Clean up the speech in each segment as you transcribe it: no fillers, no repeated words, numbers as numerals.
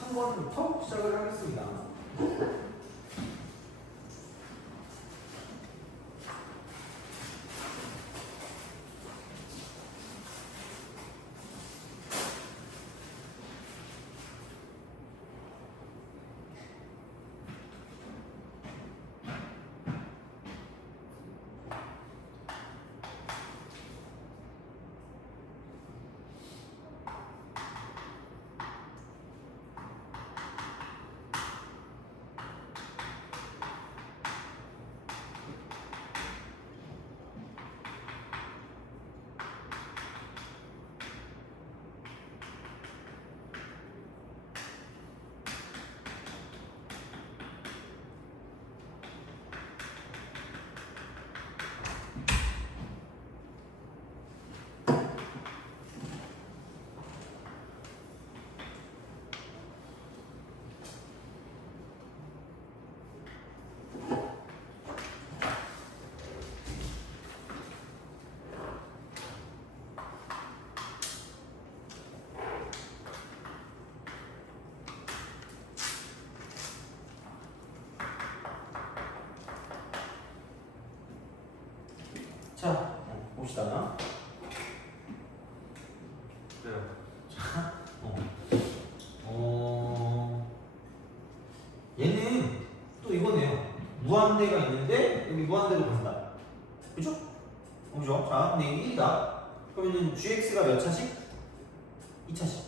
3번부터 시작을 하겠습니다. 자, 봅시다. 네. 자, 얘는 또 이거네요. 무한대가 있는데 여기 무한대로 간다. 그죠? 그죠? 자, 근데 이게 1이다. 그러면은 gx가 몇 차씩? 2차씩.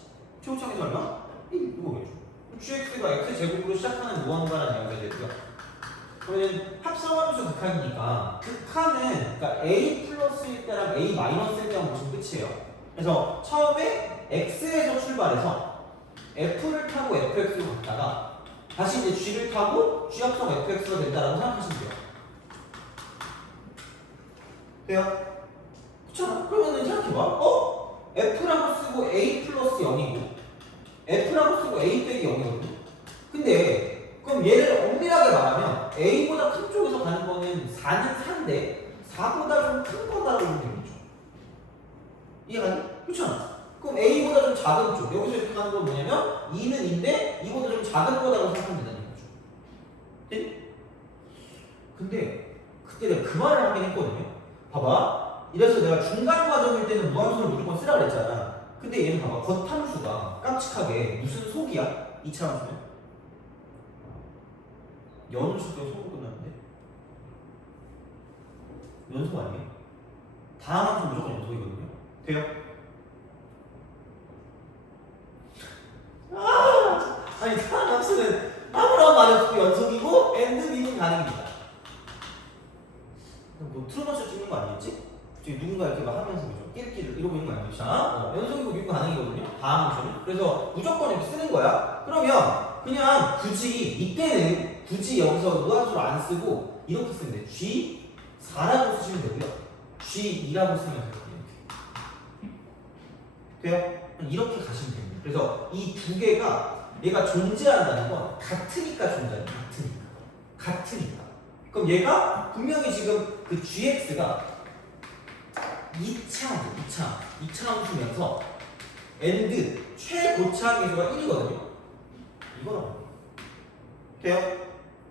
최고차에서 얼마? 1. 이거겠죠. gx가 x제곱으로 시작하는 무한대라는 이야기가 되고요. 그러면 합성함수 극한이니까 극한은 그러니까 a 플러스일 때랑 a 마이너스일 때만 보시면 끝이에요. 그래서 처음에 x에서 출발해서 f를 타고 fx로 갔다가 다시 이제 g를 타고 g 합성 fx가 된다라고 생각하시면 돼요. 돼요? 그렇잖아. 그러면은 생각해봐. f라고 쓰고 a 플러스 0이고 f라고 쓰고 a 빼기 0이거든요. 근데 그럼 얘를 엄밀하게 말하면 A보다 큰 쪽에서 가는 거는 4는 4인데 4보다 좀 큰 거다라고 보면 되겠죠. 이해가니? 그렇잖아. 그럼 A보다 좀 작은 쪽, 여기서 이렇게 가는 건 뭐냐면 2는 2인데 2보다 좀 작은 거다라고 생각하면 된다는 거죠. 네? 근데 그때 내가 그 말을 하긴 했거든요. 봐봐. 이래서 내가 중간 과정일 때는 무함수를 무조건 쓰라 그랬잖아. 근데 얘는 봐봐. 겉함수가 깜찍하게 무슨 속이야? 2차 함수는? 연수 때문에 속으로 끝났는데? 연속 아니에요? 다음 함수 무조건 연속이거든요? 돼요? 아니 다음 함수는 아무런 말 없이 연속이고 엔드 미분 가능입니다. 뭐 트루먼쇼 찍는 거 아니겠지? 지금 누군가 이렇게 막 하면서 그죠? 끼리끼리 이러고 있는 거 아니겠지? 연속이고 미분 가능이거든요? 다음 함수는? 그래서 무조건 이렇게 쓰는 거야. 그러면 그냥 굳이 이때는 굳이 여기서 무한수를 안 쓰고 이렇게 쓰면 돼. G4라고 쓰시면 되고요. G2라고 쓰면 되거든요. 돼요? 이렇게 가시면 됩니다. 그래서 이 두 개가 얘가 존재한다는 건 같으니까 존재해요. 같으니까. 그럼 얘가 분명히 지금 그 GX가 2차 함수면서 엔드 최고차 계수가 1이거든요. 이거라고. 돼요?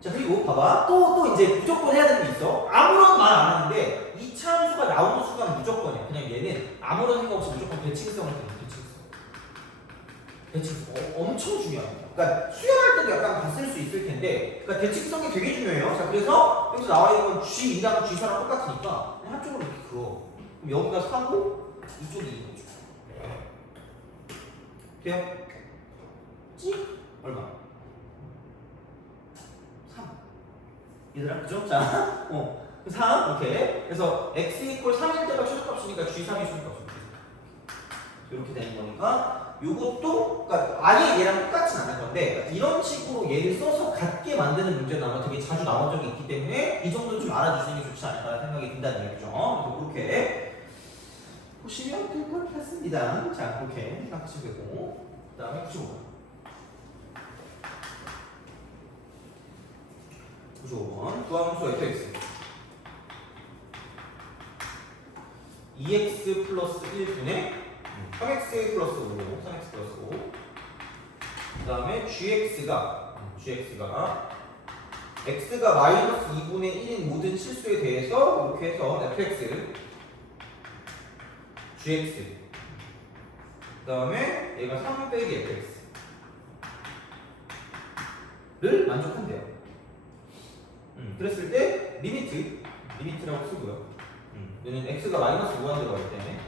자, 그리고 봐봐. 또 이제 무조건 해야 되는 게 있어. 아무런 말 안 하는데 2차 함수가 나오는 순간 무조건이야. 그냥 얘는 아무런 생각 없이 무조건 대칭성을 해요. 대칭성. 엄청 중요합니다. 그러니까 수열할 때도 약간 봤을 수 있을 텐데, 그러니까 대칭성이 되게 중요해요. 자, 그래서 여기서 나와 있는 건 G2랑 G4랑 똑같으니까 한쪽으로 이렇게 그어. 그럼 여기가 4고 이쪽이 2거죠. 돼요? 찍? 얼마? 3. 얘들아, 그죠? 자, 3, 오케이. 그래서 x 이퀄 3일 때가 최소값이니까 g3이 최소값입니다. 이렇게 되는 거니까 요것도 그러니까 아예 얘랑 똑같진 않을 건데 이런 식으로 얘를 써서 같게 만드는 문제는 아마 되게 자주 나온 적이 있기 때문에 이 정도는 좀 알아주시는 게 좋지 않을까 생각이 든다는 얘기죠. 그래서 그렇게 보시면 될 것 같습니다. 자, 그렇게 생각하시면 되고 그 다음에 95번. 95번 구함수 fx 2x 플러스 1분의 3x 플러스 5 3x 플러스 5 다음에 gx가 x가 마이너스 2분의 1인 모든 실수에 대해서 이렇게 해서 fx gx 그 다음에 얘가 3 빼기 fx를 만족한대요. 그랬을 때 리미트라고 쓰고요. 얘는 x가 마이너스 무한대로 가기 때문에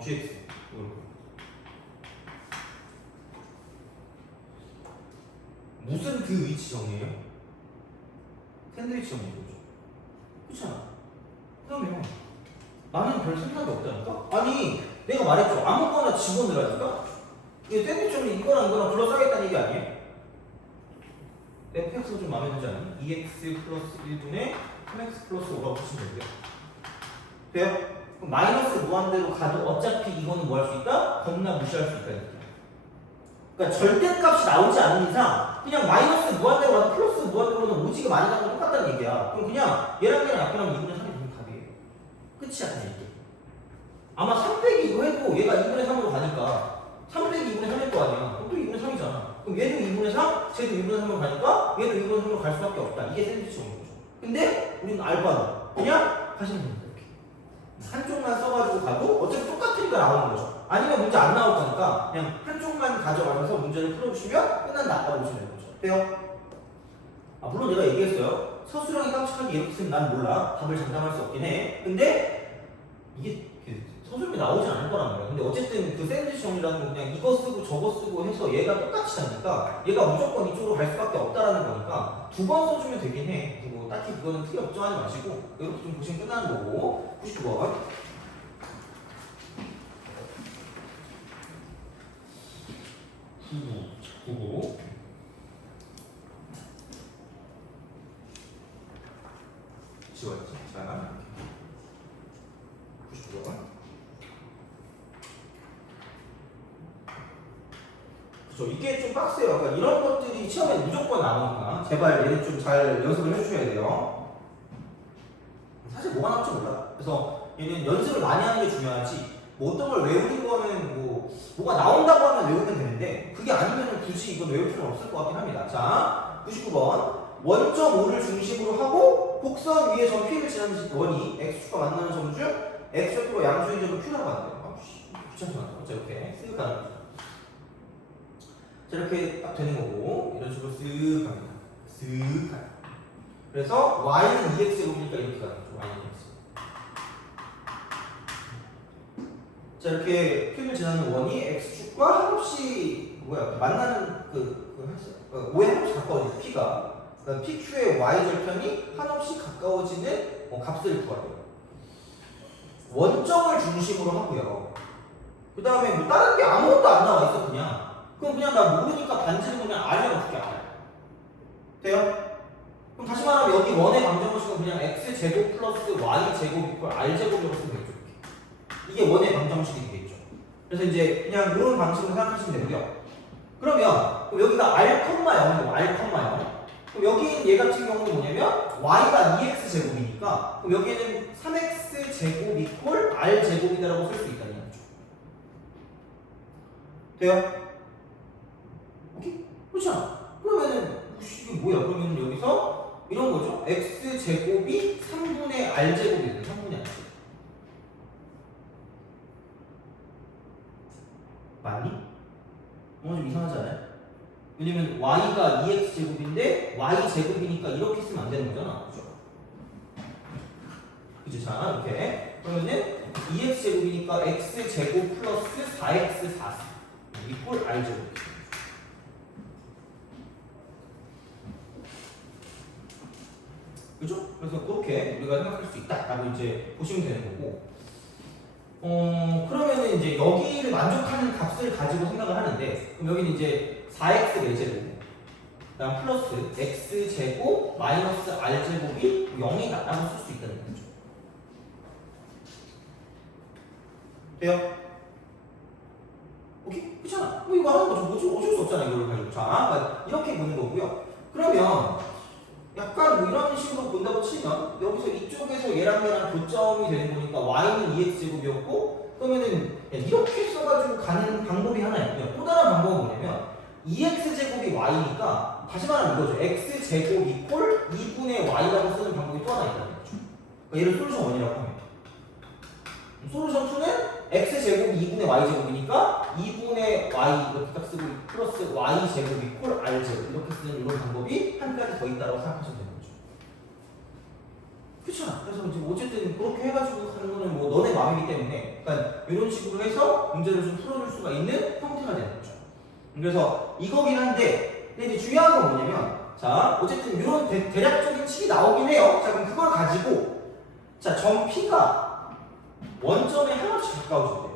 gx 무슨 그 위치 정리예요? 샌드위치 정리 거죠. 그렇잖아. 그러면 나는 별 생각이 없다니까? 아니 내가 말했죠. 아무거나 집어넣으라니까? 이게 샌드위치 정리 이거랑 둘러싸겠다는 얘기 아니에요? fx가 좀 마음에 들지 않니? 2x 플러스 1분의 3x 플러스 5라고 보시면 되고요. 돼요? 그럼 마이너스 무한대로 가도 어차피 이거는 뭐 할 수 있다? 겁나 무시할 수 있다. 이렇게. 그러니까 절대값이 나오지 않는 이상 그냥 마이너스 무한대로 가도 플러스 무한대로는 오지게 많이 나오는 건 똑같다는 얘기야. 그럼 그냥 얘랑 약분하면 2분의 3이 되면 답이에요. 끝이 아니야 이게. 아마 3 빼기 이거 해도 얘가 2분의 3으로 가니까 3 빼기 2분의 3일 거 아니야. 그럼 또 2분의 3이잖아. 그럼 얘도 2분의 3, 쟤도 2분의 3으로 가니까 얘도 2분의 3으로 갈 수밖에 없다. 이게 샌드위치 정리인 거죠. 근데 우리는 알바는 그냥 하시면 됩니다. 이렇게. 한쪽만 써가지고 가도 어차피 똑같으니까 나오는 거죠. 아니면 문제 안 나올 거니까 그냥 한쪽만 가져가면서 문제를 풀어주시면 끝난다고 보시면 되는 거죠. 돼요? 물론 내가 얘기했어요. 서술형이 깜찍하게 이렇게 쓰면 난 몰라. 답을 장담할 수 없긴 해. 근데 이게 서술형이 나오지 않을 거란 말이야. 근데 어쨌든 그 샌드위치 정리라는 건 그냥 이거 쓰고 저거 쓰고 해서 얘가 똑같이 하니까 얘가 무조건 이쪽으로 갈 수밖에 없다라는 거니까 2번 써주면 되긴 해. 그리고 딱히 그거는 크게 걱정하지 마시고 이렇게 좀 보시면 끝나는 거고. 99번. 99. 지워야지. 자, 99번. 그쵸. 이게 좀 빡세요. 그러니까 이런 것들이 시험에 무조건 나오니까 제발 얘를 좀 잘 연습을 해주셔야 돼요. 사실 뭐가 나올지 몰라. 그래서 얘는 연습을 많이 하는 게 중요하지. 뭐 어떤 걸 외우는 거는 뭐가 나온다고 하면 외우면 되는데 그게 아니면 굳이 이건 외울 필요는 없을 것 같긴 합니다. 자, 99번. 원점 5를 중심으로 하고 곡선 위에 점 P를 지나는 원이 X축과 만나는 점 중 X좌표가 양수인 점을 Q라고 한대요. 귀찮게 만들어. 자, 이렇게 쓱 가는 거죠. 자, 이렇게 딱 되는 거고 이런 식으로 쓱 갑니다. 쓱 가요. 그래서 Y는 2X제곱이니까 이렇게 가는 거죠. Y는 2X. 자, 이렇게 Q를 지나는 원이 X축과 한없이 만나는 O에 한없이 가까워지는 P가 그러니까 PQ의 Y절편이 한없이 가까워지는 값을 구하래요. 원점을 중심으로 하고요. 그 다음에 뭐 다른 게 아무것도 안 나와 있어 그냥. 그럼 그냥 나 모르니까 반지를 그냥 R이라고 어떻게 알아요? 돼요? 그럼 다시 말하면 여기 원의 방정식은 그냥 X제곱 플러스 Y제곱 이퀄 R제곱이라고 쓰면 되겠죠. 이게 원의 방정식이 되겠죠. 그래서 이제 그냥 이런 방식으로 생각하시면 되고요. 그러면 여기가 R,0이고 R,0. 그럼 여기 얘 같은 경우는 뭐냐면 Y가 2X제곱이니까 그럼 여기에는 3X제곱 이퀄 R제곱이다라고 쓸 수 있다는 거죠. 돼요? 오케이? 그렇죠? 그러면은 이게 뭐야? 그러면 여기서 이런 거죠. X제곱이 3분의 R제곱이 되는 3분의 R제곱. 맞니? 좀 이상하지 않아요? 왜냐면 y가 2x제곱인데 y제곱이니까 이렇게 쓰면 안 되는 거잖아. 그죠? 그죠? 자, 이렇게. 그러면은 2x제곱이니까 x제곱 플러스 4x 4 이꼴 r제곱. 그죠? 그래서 그렇게 우리가 생각할 수 있다라고 이제 보시면 되는 거고. 그러면은 이제 여기를 만족하는 값을 가지고 생각을 하는데, 그럼 여기는 이제 4x 4제곱, 그다음 플러스 x제곱 마이너스 r제곱이 0이다라고 쓸 수 있다는 거죠. 돼요? 오케이? 그렇잖아. 이거 하는 거 뭐지? 어쩔 수 없잖아. 이걸 가지고. 자, 이렇게 보는 거고요. 그러면 약간 뭐 이런 식으로 본다고 치면 여기서 이쪽에서 얘랑 교점이 되는 거니까 y는 2x제곱이었고, 그러면은 이렇게 써가지고 가는 방법이 하나 있고요. 또 다른 방법은 2x제곱이 y니까 다시 말하면 이거죠. x제곱 이퀄 2분의 y라고 쓰는 방법이 또 하나 있다는 거죠. 그러니까 얘를 솔루션 1이라고 하면 솔루션 2는 x제곱이 2분의 y제곱이니까 2분의 y 이렇게 딱 쓰고 플러스 y제곱 이퀄 r제곱 이렇게 쓰는 이런 방법이 한 가지 더 있다고 생각하시면 되는 거죠. 그렇잖아. 그래서 이제 어쨌든 그렇게 해가지고 하는 거는 뭐 너네 마음이기 때문에 그러니까 이런 식으로 해서 문제를 좀 풀어줄 수가 있는 형태가 되는 거죠. 그래서 이거긴 한데 근데 이제 중요한 건 뭐냐면 자 어쨌든 이런 대략적인 칙이 나오긴 해요. 자 그럼 그걸 가지고 자 점 P가 원점에 하나씩 가까워질 때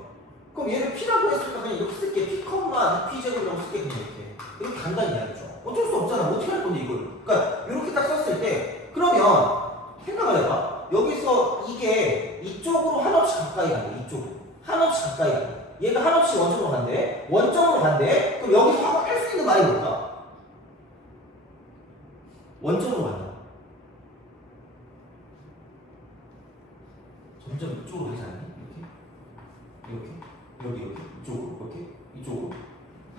그럼 얘를 P라고 했으니까 그냥 이렇게 쓸게. P, P 제곱이라고 쓸게. 그냥 이렇게 간단히 이야기죠. 어쩔 수 없잖아. 어떻게 할 건데 이걸. 그러니까 이렇게 딱 썼을 때 그러면 생각을 해봐. 여기서 이게 이쪽으로 한없이 가까이 간대. 이쪽으로 한없이 가까이 간대. 얘가 한없이 원점으로 간대. 원점으로 간대. 그럼 여기서 하고 할 수 있는 말이 뭘까? 원점으로 간다. 점점 이쪽으로 가지 않니? 이렇게 이쪽으로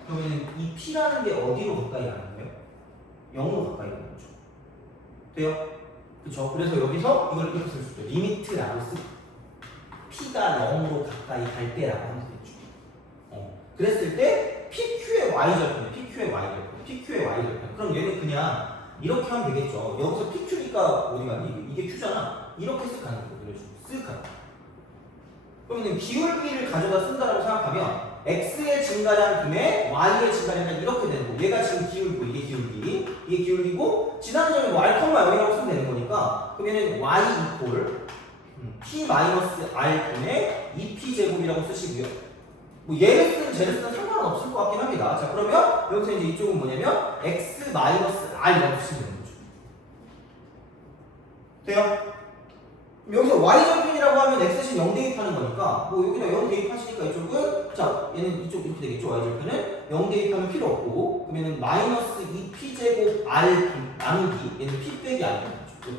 그러면 이 P라는 게 어디로 가까이 가는 거예요? 0으로 가까이 가는 거죠. 돼요? 그쵸? 그래서 여기서 이걸 이렇게 쓸 수 있죠. 리미트라고 쓰고 P가 0으로 가까이 갈 때라고 하면 되죠. 그랬을 때 PQ의 Y절편 그럼 얘는 그냥 이렇게 하면 되겠죠. 여기서 PQ니까 어디 가니? 이게 Q잖아. 이렇게 쓱 가는 거예요. 쓱 가는 거예요. 그러면 기울기를 가져다 쓴다라고 생각하면 x의 증가량 분의 y의 증가량이 이렇게 되는 거고 얘가 지금 기울기고 이게 기울기고 지나는 점이 y, 0이라고 쓰면 되는 거니까 그러면은 y 이퀄 p 마이너스 r 분의 2p 제곱이라고 쓰시고요. 뭐 얘를 쓰든 쟤를 쓰든 상관은 없을 것 같긴 합니다. 자 그러면 여기서 이제 이쪽은 뭐냐면 x 마이너스 r이라고 쓰시면 되는 거죠. 돼요? 여기서 y절편이라고 하면 x신 0 대입하는 거니까 뭐 여기다 0 대입하시니까 이쪽은 자 얘는 이쪽 이렇게 되겠죠. y절편은 0 대입하면 필요 없고 그러면은 마이너스 2p제곱 r 나누기 얘는 p 빼기 r이 되죠.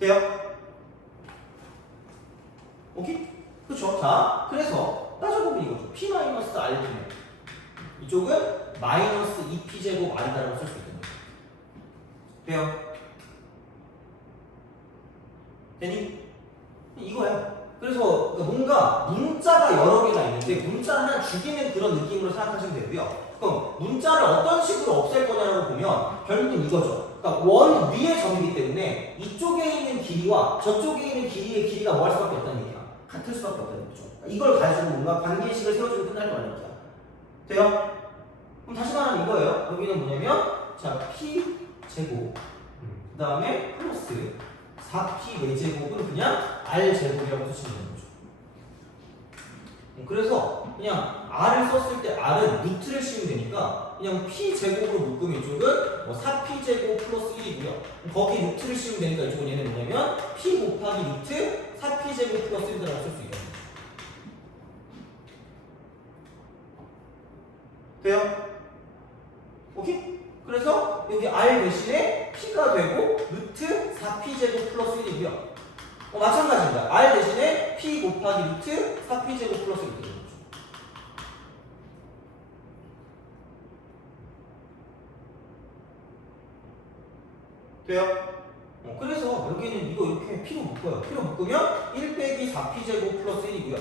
돼요? 오케이? 그쵸? 자 그래서 따져보면 이거죠. p 마이너스 r 분의 이쪽은 마이너스 2p제곱 r이라고 쓸 수 있겠네요. 돼요? 되니? 이거야. 그래서 뭔가 문자가 여러 개가 있는데 문자 하나 죽이는 그런 느낌으로 생각하시면 되고요. 그럼 문자를 어떤 식으로 없앨 거냐고 보면 결국은 이거죠. 그러니까 원 위의 점이기 때문에 이쪽에 있는 길이와 저쪽에 있는 길이의 길이가 뭐 할 수밖에 없다는 얘기야. 같을 수밖에 없다는 거죠. 이걸 가지고 뭔가 관계식을 세워주면 끝날 거 아닙니까? 돼요? 그럼 다시 말하면 이거예요. 여기는 뭐냐면 자 P 제곱 그 다음에 플러스 4p 외제곱은 그냥 r제곱이라고 쓰시면 되는 거죠. 그래서 그냥 r을 썼을 때 r은 루트를 씌우면 되니까 그냥 p제곱으로 묶으면 이쪽은 4p제곱 플러스 1이고요. 거기 루트를 씌우면 되니까 이쪽은 얘는 뭐냐면 p 곱하기 루트 4p제곱 플러스 1이라고 쓸 수 있거든요. 돼요? 오케이? 그래서 여기 r 대신에 p가 되고 루트 4p제곱 플러스 1이고요. 마찬가지입니다. r 대신에 p 곱하기 루트 4p제곱 플러스 1이 되는 거죠. 돼요? 그래서 여기는 이거 이렇게 p로 묶어요. p로 묶으면 1 빼기 4p제곱 플러스 1이고요.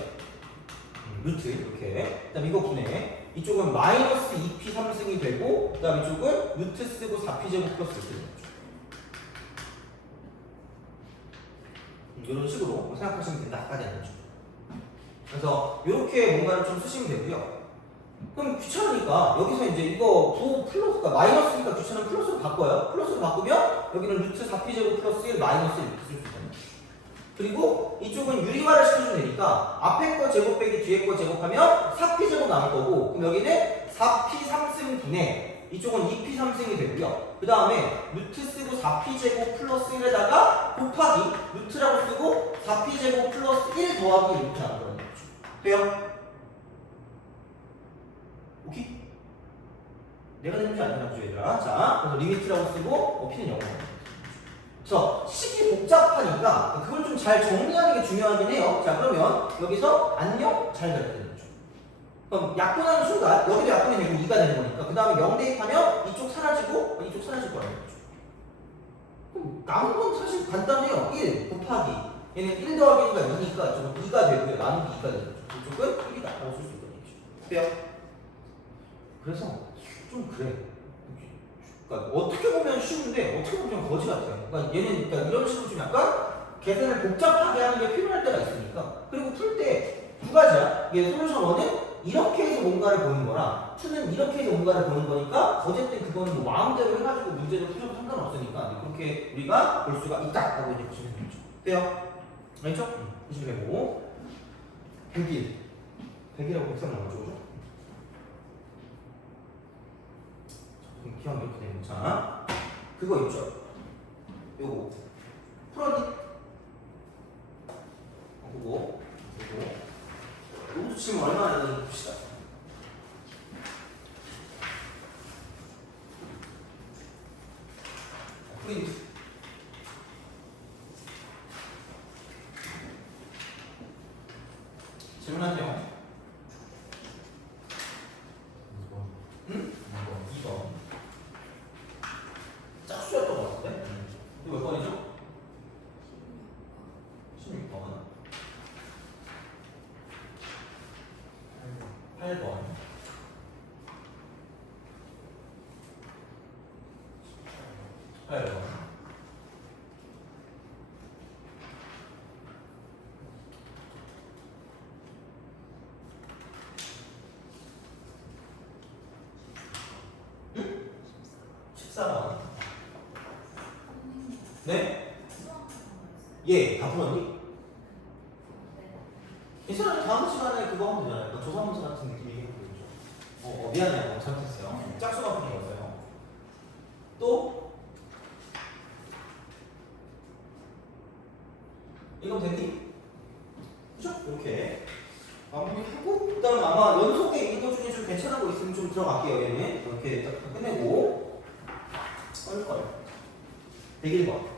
루트 이렇게. 그 다음 이거 분해. 이쪽은 마이너스 2p 3승이 되고 그 다음 이쪽은 루트 쓰고 4p제곱 플러스 1이 되는 거죠. 이런 식으로 생각하시면 된다. 아까 되는 거죠. 그래서 이렇게 뭔가를 좀 쓰시면 되고요. 그럼 귀찮으니까 여기서 이제 이거 부 플러스가 마이너스니까 귀찮으면 플러스로 바꿔요. 플러스로 바꾸면 여기는 루트 4p제곱 플러스 1 마이너스 1 이렇게 쓸 수 있다는 거죠. 그리고 이쪽은 유리화를 시켜주면 되니까 앞에 거 제곱 빼기 뒤에 거 제곱하면 4p제곱 남을 거고 그럼 여기는 4p 3승 분의 이쪽은 2p 3승이 되고요. 그 다음에 루트 쓰고 4p제곱 플러스 1에다가 곱하기 루트라고 쓰고 4p제곱 플러스 1 더하기 이렇게 하는 거죠. 돼요? 오케이? 내가 되는 줄 아니나 보죠 얘들아. 자 그래서 리미트라고 쓰고 p는 0으로 그래서 식이 복잡하니까 그걸 좀 잘 정리하는 게 중요하긴 해요. 자 그러면 여기서 안녕 잘 가르쳐야 되죠. 그럼 약분하면 순간 여기도 약분이 되고 2가 되는 거니까 그 다음에 0 대입하면 이쪽 사라지고 이쪽 사라질 거라는 거죠. 그럼 남은 건 사실 간단해요. 1 곱하기 얘는 1 더하기 1가 2니까 이쪽은 2가 되고요. 나누기 2가 되는 거죠. 이쪽은 1이다 라고 쓸 수 있다는 얘기죠. 돼요? 그래서 좀 그래. 그러니까 어떻게 보면 쉬운데 어떻게 보면 거지 같아요. 그러니까 얘는 그러니까 이런 식으로 좀 약간 계산을 복잡하게 하는 게 필요할 때가 있으니까. 그리고 풀 때 두 가지야. 이게 솔루션 1은 이렇게 해서 뭔가를 보는 거랑 2는 이렇게 해서 뭔가를 보는 거니까 어쨌든 그거는 뭐 마음대로 해가지고 문제를 푸셔도 상관없으니까 그렇게 우리가 볼 수가 있다라고 이제 보시면 되죠. 돼요? 알죠? 보시면 되고 100일 100이라고 103 나오죠, 그죠? 기억 이렇게 되는 거. 자, 그거 있죠? 요거 풀었니? 그거 요것도 지금 얼마나 되는지 봅시다. 프린트 질문하세요. 응? 2번 짝수였던 것 같은데? 이거 몇 번이죠? 16번 8번 8번 14번 네? 예, 다 풀었니? 괜찮아요. 다음 시간에 그거 하면 되잖아요. 그러니까 조사문서 같은 느낌 얘기해보면 되죠. 미안해요. 잘못했어요. 짝수가 풀린 거였어요. 또? 이건 됐니? 그죠? 이렇게 마무리하고 그다음 아마 연속에 이거 중에 좀 괜찮은 거 있으면 좀 들어갈게요. 얘는 이렇게 딱 끝내고 걸 101번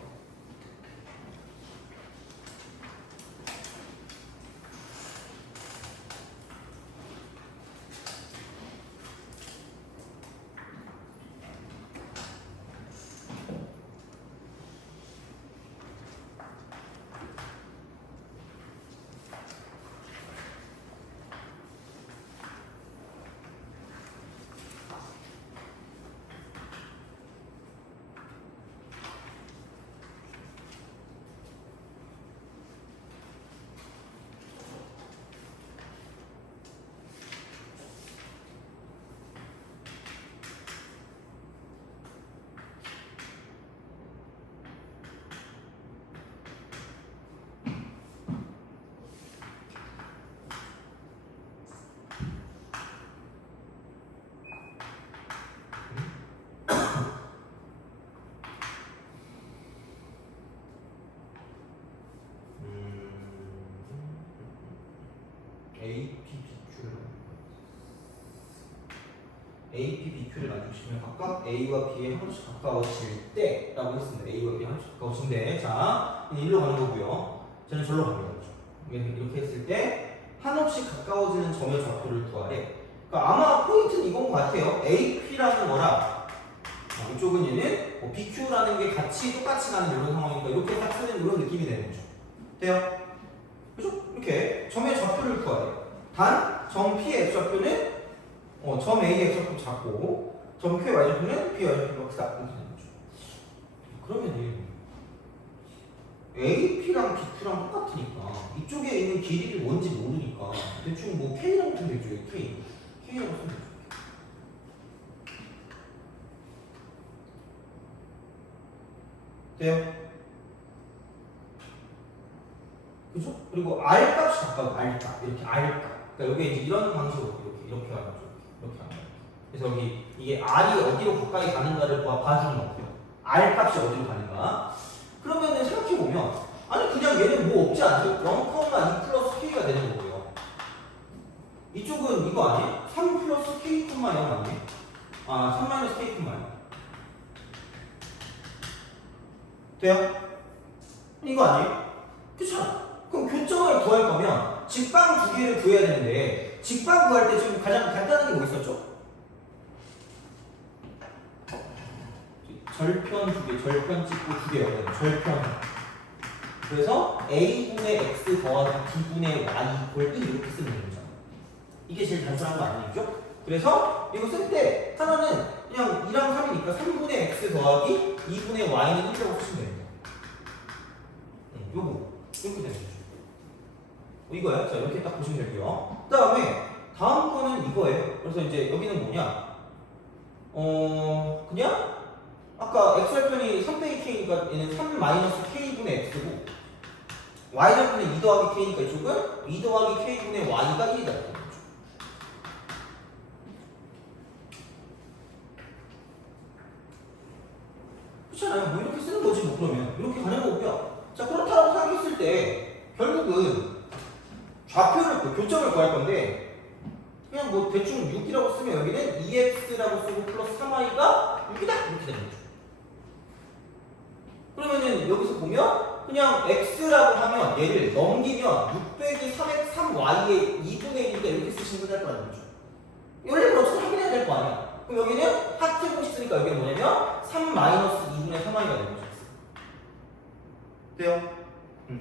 AP, BQ를 놔주시면 각각 A와 B에 한없이 가까워질 때라고 했습니다. A와 B에 한없이 가까워질 때. 자, 일로 가는 거고요. 저는 절로 갑니다. 그렇죠? 이렇게 했을 때 한없이 가까워지는 점의 좌표를 구하래. 그러니까 아마 포인트는 이건 것 같아요. AP라는 거랑 이쪽은 얘는 뭐 BQ라는 게 같이 똑같이 가는 이런 상황이니까 이렇게 딱 쓰는 이런 느낌이 되는 거죠. 돼요? 그죠? 이렇게 점의 좌표를 구하래. 단 점 P의 X좌표는 점 A의 X좌표 작고 점 Q의 Y좌표는 B의 Y좌표가 크다 이렇게 되는 거죠. 그러면은 AP랑 BQ랑 똑같으니까 이쪽에 있는 길이를 뭔지 모르니까 대충 뭐 K라고 쓰면 되죠. K라고 쓰면 되죠. 돼요? 그죠? 그리고 R 값이 가까워. R 값 이렇게 R 값. 그러니까 여기 이제 이런 방식으로 이렇게 하는 거죠. 이렇게 하는 거죠. 그래서 여기 이게 R이 어디로 가까이 가는가를 봐주는 것 같아요. R 값이 어디로 가는가. 그러면은 생각해 보면 아니 그냥 얘는 뭐 없지 않죠? 0,2 플러스 K가 되는 거고요. 이쪽은 이거 아니에요? 3 플러스 K, 0 아니에요? 3 마이너스 K, 0 돼요? 이거 아니에요? 그쵸? 그럼 교점을 구할 거면 직방 두 개를 구해야 되는데 직방 구할 때 지금 가장 간단한 게 뭐 있었죠? 절편 두 개, 절편 찍고 두 개였거든요. 절편. 그래서 a분의 x 더하기 b분의 y 이퀄 1 이렇게 쓰면 되는 거잖아요. 이게 제일 단순한 거 아니겠죠? 그래서 이거 쓸 때 하나는 그냥 2랑 3이니까 3분의 x 더하기 2분의 y는 1이라고 쓰시면 됩니다. 요거 이렇게 되는 거죠. 이거야. 자, 이렇게 딱 보시면 되고요. 그 다음에 다음 거는 이거예요. 그래서 이제 여기는 뭐냐? 그냥 아까 x절편이 3-k니까 얘는 3-k분의 x고 y절편은 2 더하기 k니까 이쪽은 2 더하기 k분의 y가 1이다. 그렇잖아요. 뭐 이렇게 쓰는 거지 뭐. 그러면 이렇게 가는 거고요. 자, 그렇다고 생각했을 때 결국은 좌표를 교점을 구할 건데 그냥 뭐 대충 6이라고 쓰면 여기는 2x라고 쓰고 플러스 3y가 6이다 이렇게 되는 거죠. 그러면은 여기서 보면 그냥 x라고 하면 얘를 넘기면 6 빼기 3x 3y의 2분의 1이니까 이렇게 쓰시면 될 거라는 거죠. 원래 어차피 확인해야 될 거 아니야. 그럼 여기는 하트고 있으니까 여기는 뭐냐면 3-2분의 3y가 되는 거죠. 돼요?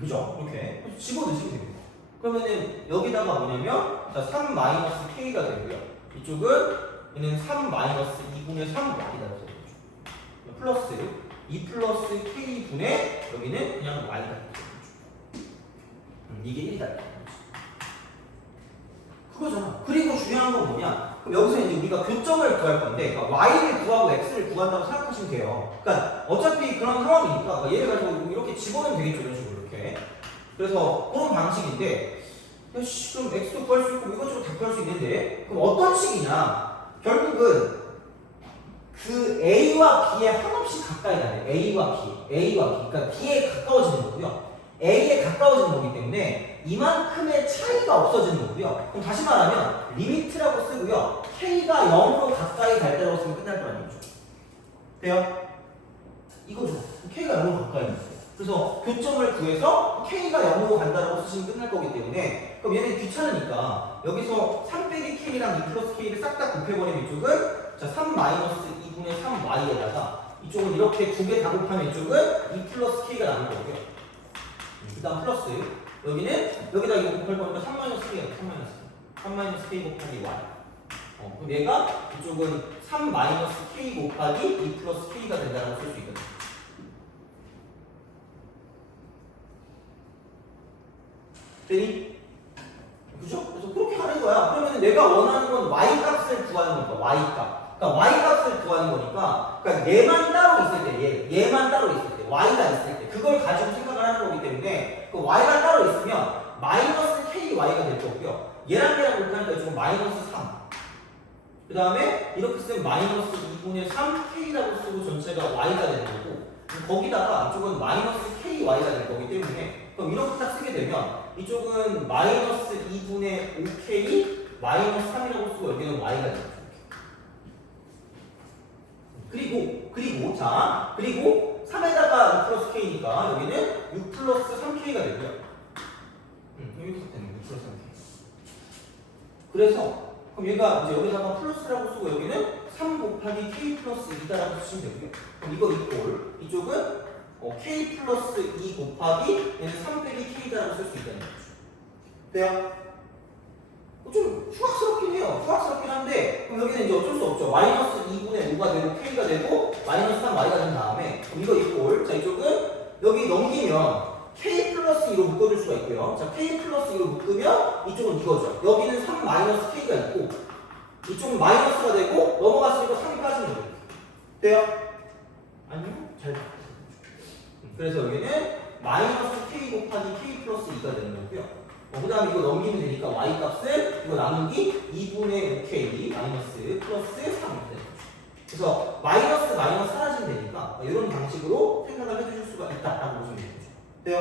그죠? 이렇게 집어넣으시면 됩니다. 그러면은 여기다가 뭐냐면 자 3-k가 되고요. 이쪽은 얘는 3-2분의 3y가 되는 거죠. 플러스 2 플러스 k분의 여기는 그냥 y가 되는 거죠. 이게 1이다. 그거잖아. 그리고 중요한 건 뭐냐? 그럼 여기서 이제 우리가 교점을 구할 건데, 그러니까 y를 구하고 x를 구한다고 생각하시면 돼요. 그러니까 어차피 그런 상황이니까 그러니까 얘를 가지고 이렇게 집어넣으면 되겠죠, 이런 식으로 이렇게. 그래서 그런 방식인데, 야씨 그럼 x도 구할 수 있고 이것저것 다 구할 수 있는데, 그럼 어떤 식이냐? 결국은 그 a와 b에 한없이 가까이 가요. a와 b, 그러니까 b에 가까워지는 거고요. a에 가까워지는 거기 때문에 이만큼의 차이가 없어지는 거고요. 그럼 다시 말하면 리미트라고 쓰고요. k가 0으로 가까이 갈 때라고 쓰면 끝날 거라는 거죠. 돼요? 이거죠. k가 0으로 가까이 있어요. 그래서 교점을 구해서 k가 0으로 간다라고 쓰시면 끝날 거기 때문에 그럼 얘는 귀찮으니까 여기서 3 빼기 k랑 2 플러스 k를 싹 다 곱해버리면 이쪽은 자 3-2분의 3y에다가 이쪽은 이렇게 두 개 다 곱하면 이쪽은 2 플러스 k가 나오는 거고요. 그 다음 플러스 여기는 여기다 이거 곱할 거니까 3-k가 3-k 곱하기 y. 그럼 얘가 이쪽은 3-k 곱하기 2 플러스 k가 된다고 쓸 수 있거든요. 되니? 그죠? 그래서 그렇게 하는 거야. 그러면 내가 원하는 건 y 값을 구하는 거니까 y 값. 그러니까 y 값을 구하는 거니까 그러니까 얘만 따로 있을 때 얘만 따로 있을 때 y가 있을 때 그걸 가지고 생각을 하는 거기 때문에 그 y가 따로 있으면 마이너스 ky가 될 거고요. 얘랑 곱하니까 이쪽은 마이너스 3. 그 다음에 이렇게 쓰면 마이너스 2분의 3k라고 쓰고 전체가 y가 되는 거고 거기다가 이쪽은 마이너스 ky가 될 거기 때문에 그럼 이렇게 딱 쓰게 되면 이쪽은 마이너스 2분의 5k 마이너스 3이라고 쓰고 여기는 y가 되는 거죠. 그리고 3에다가 6 플러스 k니까 여기는 6 플러스 3k가 되고요. 여기서 되는 6 플러스 3k. 그래서 그럼 얘가 이제 여기다가 플러스라고 쓰고 여기는 3 곱하기 k 플러스 2다라고 쓰시면 되고요. 그럼 이거 이꼴 이쪽은 k 플러스 2 곱하기 얘는 3 빼기 k다라고 쓸 수 있다는 거죠. 돼요? 좀 후학스럽긴 해요. 후학스럽긴 한데 그럼 여기는 이제 어쩔 수 없죠. 마이너스 2분의 5가 되고 k가 되고 마이너스 3y가 된 다음에 그럼 이거 이꼴 자 이쪽은 여기 넘기면 k 플러스 2로 묶어줄 수가 있고요. 자 k 플러스 2로 묶으면 이쪽은 이거죠. 여기는 3 마이너스 k가 있고 이쪽은 마이너스가 되고 넘어갔으니까 3이 빠지는 거예요. 돼요? 아니요? 잘 그래서 여기는 마이너스 k 곱하기 k 플러스 2가 되는 거고요. 그 다음에 이거 넘기면 되니까 y 값을 이거 나누기 2분의 5k 마이너스 플러스 3 이렇게 되는 거죠. 그래서 마이너스 사라지면 되니까 이런 방식으로 생각을 해주실 수가 있다라고 보시면 되죠. 돼요?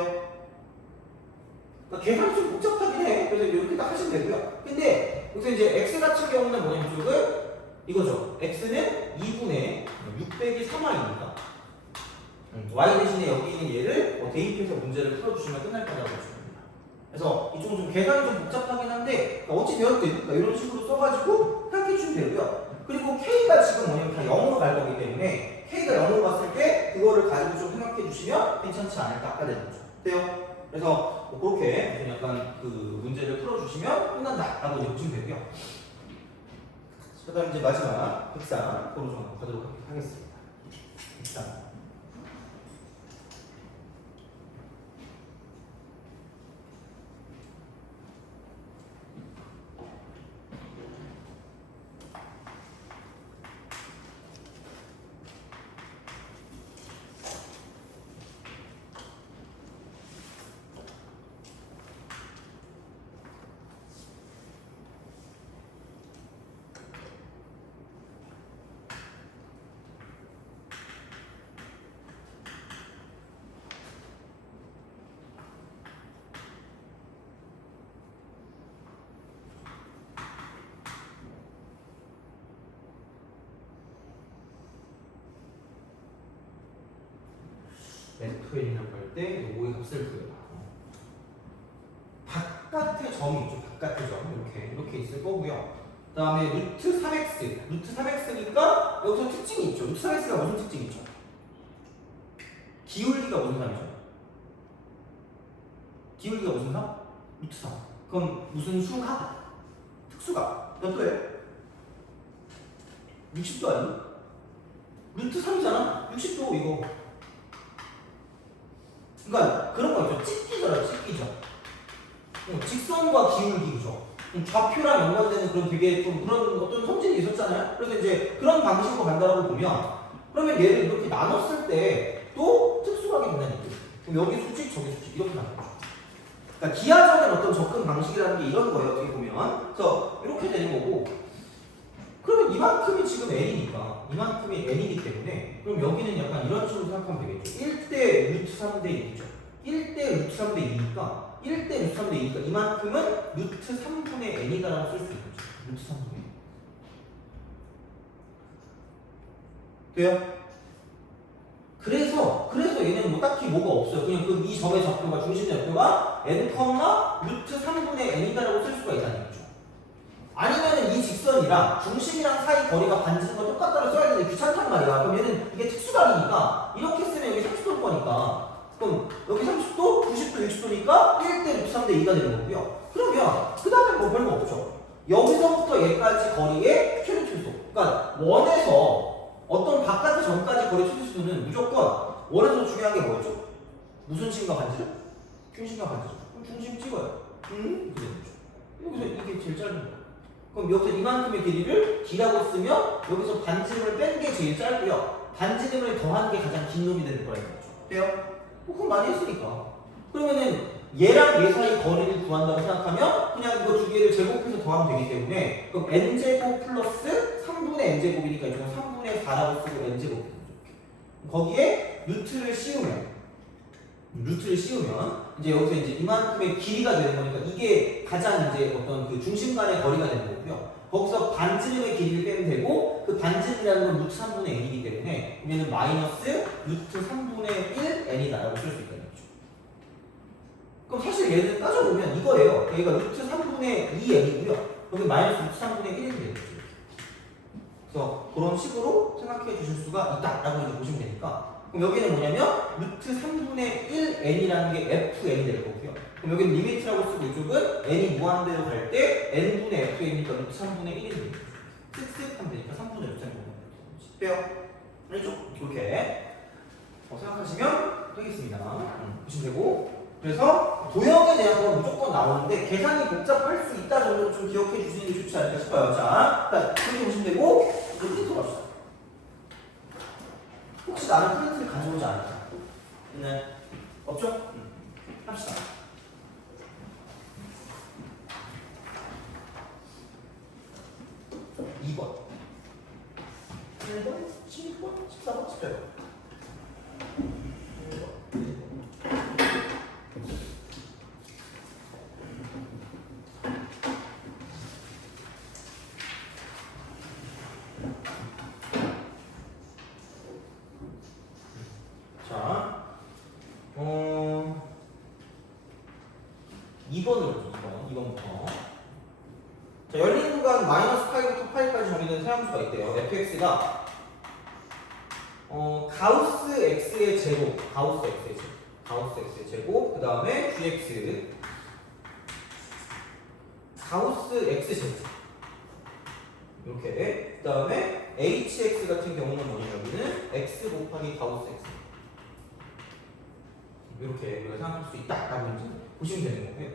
그러니까 계산이 좀 복잡하긴 해. 그래서 이렇게 딱 하시면 되고요. 근데 여기서 이제 x 같은 경우는 뭐냐면 이쪽은 이거죠. x는 2분의 6 빼기 3y니까 y 대신에 여기 있는 얘를 대입해서 문제를 풀어주시면 끝날 거라고 보시면 됩니다. 그래서 이쪽은 좀 계산이 좀 복잡하긴 한데 어찌 되었든 이런 식으로 써가지고 생각해 주시면 되고요. 그리고 K가 지금 뭐냐면 다 0으로 갈 거기 때문에 K가 0으로 갔을 때 그거를 가지고 좀 생각해 주시면 괜찮지 않을까 아까 되는 거죠. 돼요? 그래서 뭐 그렇게 좀 약간 그 문제를 풀어주시면 끝난다라고 이제 보시면 되고요. 그다음 이제 마지막 백상 으로 좀 가도록 하겠습니다. 백상. FN이라고 할 때 요거의 값을 구해라. 바깥의 점이 있죠. 바깥의 점 이렇게 있을 거고요. 그 다음에 루트 3x 루트 3x니까 여기서 특징이 있죠. 루트 3x가 무슨 특징이 있죠? 기울기가 무슨 3이죠? 기울기가 무슨 3? 루트 3. 그럼 무슨 수가? 특수가 몇 도예요? 60도 아니야? 루트 3이잖아? 60도 이거. 그러니까 그런 거 있죠. 찍기잖아, 찍기죠. 직선과 기울기죠. 좌표랑 연관되는 그런 되게 좀 그런 어떤 성질이 있었잖아요. 그래서 이제 그런 방식으로 간다라고 보면 그러면 얘를 이렇게 나눴을 때 또 특수하게 된다는 얘기죠. 그럼 여기 수직, 저기 수직 이렇게 나눠요. 그러니까 기하적인 어떤 접근 방식이라는 게 이런 거예요. 어떻게 보면. 그래서 이렇게 되는 거고. 그러면 이만큼이 지금 n이니까 이만큼이 n이기 때문에 그럼 여기는 약간 이런 식으로 생각하면 되겠죠. 1대 루트 3대 1이죠. 1대 루트 3대 2니까 1대 루트 3대 2니까 이만큼은 루트 3분의 n이다라고 쓸 수 있겠죠. 루트 3분의 n. 돼요? 그래서 얘는 뭐 딱히 뭐가 없어요. 그냥 그 이 점의 좌표가 중심 좌표가 n, 루트 3분의 n이다라고 쓸 수가 있다는 거죠. 아니면은 이 직선이랑 중심이랑 사이 거리가 반지름과 똑같다고 써야 되는데 귀찮단 말이야. 그럼 얘는 이게 특수각이니까 이렇게 쓰면 여기 30도일 거니까 그럼 여기 30도, 90도, 60도니까 1대 루트 3대 2가 되는 거고요. 그러면 그 다음에 뭐 별거 없죠. 여기서부터 얘까지 거리의 최대 최소. 그러니까 원에서 어떤 바깥의 점까지 거리 최대 최소는 무조건 원에서 중요한 게 뭐였죠? 무슨 심과 반지름? 중심과 반지름. 그럼 중심 찍어요. 이렇게 되는 거죠. 여기서 이게 제일 짧은 거예요. 그럼 여기서 이만큼의 길이를 D라고 쓰면 여기서 반지름을 뺀 게 제일 짧고요. 반지름을 더한 게 가장 긴 놈이 되는 거라는 거죠. 돼요? 그건 많이 했으니까. 그러면은 얘랑 얘 사이 거리를 구한다고 생각하면 그냥 이거 두 개를 제곱해서 더하면 되기 때문에 그럼 n제곱 플러스 3분의 n제곱이니까 이쪽은 3분의 4라고 쓰고 n제곱 거기에 루트를 씌우면 이제 여기서 이제 이만큼의 길이가 되는 거니까 이게 가장 이제 어떤 그 중심 간의 거리가 되는 거고요. 거기서 반지름의 길이를 빼면 되고 그 반지름이라는 건 루트 3분의 n이기 때문에 얘는 마이너스 루트 3분의 1 n이다라고 쓸 수 있다는 거죠. 그럼 사실 얘는 따져보면 이거예요. 여기가 루트 3분의 2 n이고요. 여기 마이너스 루트 3분의 1이 되는 거죠. 그래서 그런 식으로 생각해 주실 수가 있다라고 이제 보시면 되니까 그럼 여기는 뭐냐면 루트 3분의 1 n이라는 게 fn이 될 거고요. 그럼 여기는 리미트라고 쓰고 이쪽은 n이 무한대로 갈 때 n분의 fn이니까 루트 3분의 1이 되는 거죠. 쓱쓱하면 되니까 3분의 루트 3분의 1 돼요? 알죠? 이렇게 생각하시면 되겠습니다. 보시면 되고 그래서 도형에 대한 건 무조건 나오는데 계산이 복잡할 수 있다 정도는 좀 기억해 주시는 게 좋지 않을까 싶어요. 자, 그렇게 보시면 되고 프린트 갑시다. 혹시 나는 프린트를 가져오지 않을까? 네. 없죠? 합시다. 2번 1번, 12번, 14번, 18번 자, 2번 보면은 사용수가 있대요. fx가 가우스 x의 제곱, 가우스 x의 제곱, 그 다음에 gx, 가우스 x 제곱, 이렇게. 그 다음에 hx 같은 경우는 뭐냐, 여기는 x 곱하기 가우스 x, 이렇게 우리가 생각할 수 있다라고 이제 보시면 되는 거고요.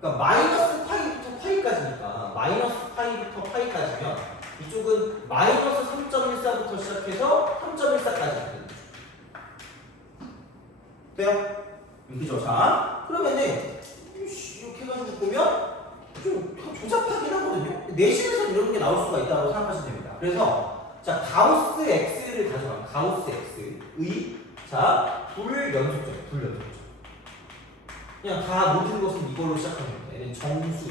그러니까 마이너스 파이부터 파이까지니까, 마이너스 파이부터 파이까지면 이쪽은 마이너스 3.14부터 시작해서 3.14까지 돼요? 그죠? 자, 그러면은 이렇게 해가지고 보면 좀 조잡하긴 하거든요. 내신에서 이런 게 나올 수가 있다고 생각하시면 됩니다. 그래서 자, 가우스 x를 가져가면 가우스 x의 자, 불연속점. 그냥 다 모든 것은 이걸로 시작합니다. 얘는 정수.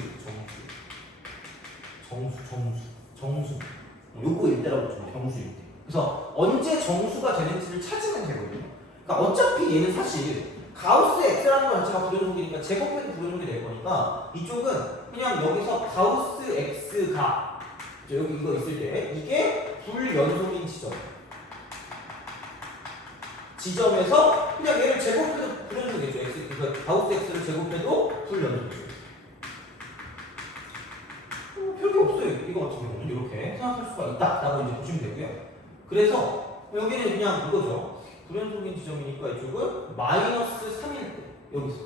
요거 일대라고 좀 정수 일대. 그래서 언제 정수가 되는지를 찾으면 되거든요. 그러니까 어차피 얘는 사실 가우스 x라는 건 자체가 불연속이니까 제곱해도 불연속이 될 거니까 이쪽은 그냥 여기서 가우스 x가 여기 이거 있을 때 이게 불연속인 지점에서 그냥 얘를 제곱해도 불연속이죠. 그러니까 가우스 x를 제곱해도 불연속이죠. 별게 없어요. 이거 같은 경우는 이렇게 생각할 수가 있다라고 이제 보시면 되고요. 그래서 여기는 그냥 이거죠. 불연속인 지점이니까 이쪽은 마이너스 3일 때 여기서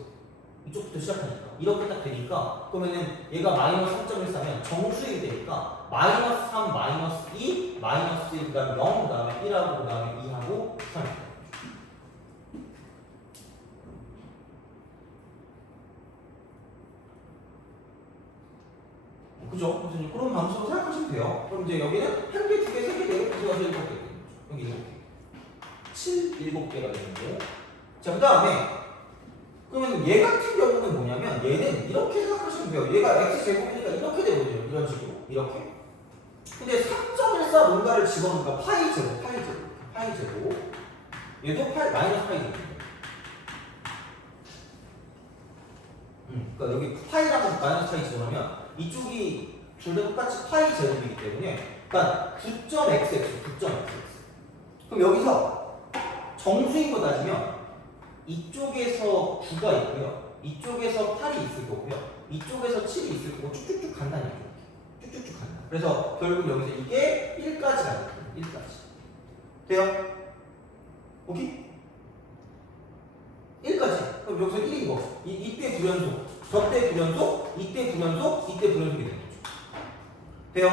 이쪽부터 시작하니까 이렇게 딱 되니까 그러면은 얘가 마이너스 3.14면 정수일 때니까 마이너스 3, 마이너스 2, 마이너스 1, 그 다음에 0, 그 다음에 1하고 그 다음에 2하고 3입니다. 그죠? 그래서 그런 방식으로 생각하시면 돼요. 그럼 이제 여기는 한 개, 두 개, 세 개, 네 개, 부서가서 7개 되는 거죠. 여기 7개. 7, 7개가 되는 거고. 자, 그 다음에 그러면 얘 같은 경우는 뭐냐면 얘는 이렇게 생각하시면 돼요. 얘가 x제곱이니까 이렇게 되거든요. 이런 식으로. 이렇게. 근데 3.14 뭔가를 집어넣으니까 파이 제곱. 얘도 마이너스 파이 제곱. 그러니까 여기 파이라고 마이너스 파이 집어넣으면 이쪽이 둘 다 똑같이 파이 제곱이기 때문에 그러니까 9.xx. 그럼 여기서 정수인 거 따지면 이쪽에서 9가 있고요. 이쪽에서 8이 있을 거고요. 이쪽에서 7이 있을 거고 쭉쭉쭉 간다는 얘기죠. 쭉쭉쭉 간다. 그래서 결국 여기서 이게 1까지 가요. 1까지. 돼요? 오케이? 1까지. 그럼 여기서 1인 거. 이때 불연속, 저때 불연속, 이때 불연속, 이때 불연속이 되는 거죠. 돼요?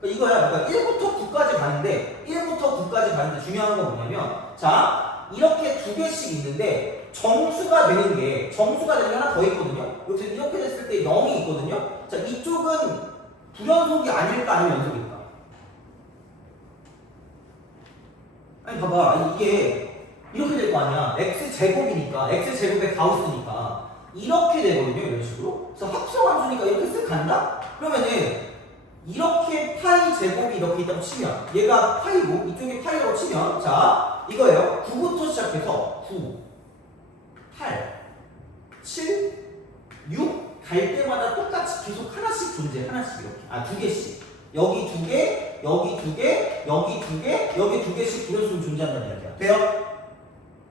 그러니까 이거야. 그러니까 1부터 9까지 가는데 1부터 9까지 가는데 중요한 건 뭐냐면 자, 이렇게 두 개씩 있는데 정수가 되는 게 하나 더 있거든요. 여기서 이렇게 됐을 때 0이 있거든요. 자, 이쪽은 불연속이 아닐까 아니면 연속일까? 아니 봐봐. 아니, 이게 이렇게 될 거 아니야. x제곱이니까 x제곱의 가우스니까 이렇게 되거든요. 이런 식으로. 그래서 합성함수니까 이렇게 쓱 간다? 그러면은 이렇게 파이 제곱이 이렇게 있다고 치면 얘가 파이고 이쪽이 파이라고 치면 자 이거예요. 9부터 시작해서 9, 8, 7, 6 갈 때마다 똑같이 계속 하나씩 존재해. 하나씩 이렇게. 두 개씩. 여기 두 개, 여기 두 개, 여기 두 개, 여기 두 개씩 불연속으로 존재한다는 이야기야. 돼요?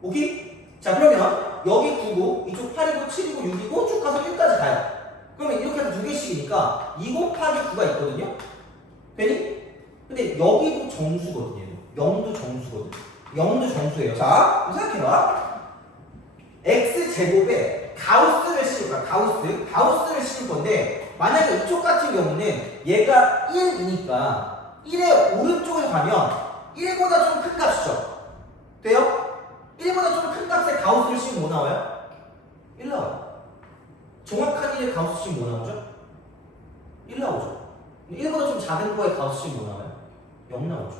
오케이? 자 그러면 여기 9고 이쪽 8이고 7이고 6이고 쭉 가서 1까지 가요. 그러면 이렇게 해서 두 개씩이니까 2 곱하기 9가 있거든요? 되니? 근데 여기도 정수거든요. 0도 정수거든. 0도 정수예요. 자, 생각해봐. x제곱에 가우스를 씌울 거야. 가우스를 씌울 건데 만약에 이쪽 같은 경우는 얘가 1이니까 1의 오른쪽을 가면 1보다 좀 큰 값이죠. 돼요? 1보다 좀 큰 값에 가우스를 씌우면 뭐 나와요? 1 나와요. 정확한 1의 가우스식 뭐 나오죠? 1 나오죠. 1보다 좀 작은 거의 가우스식 뭐 나와요? 0 나오죠.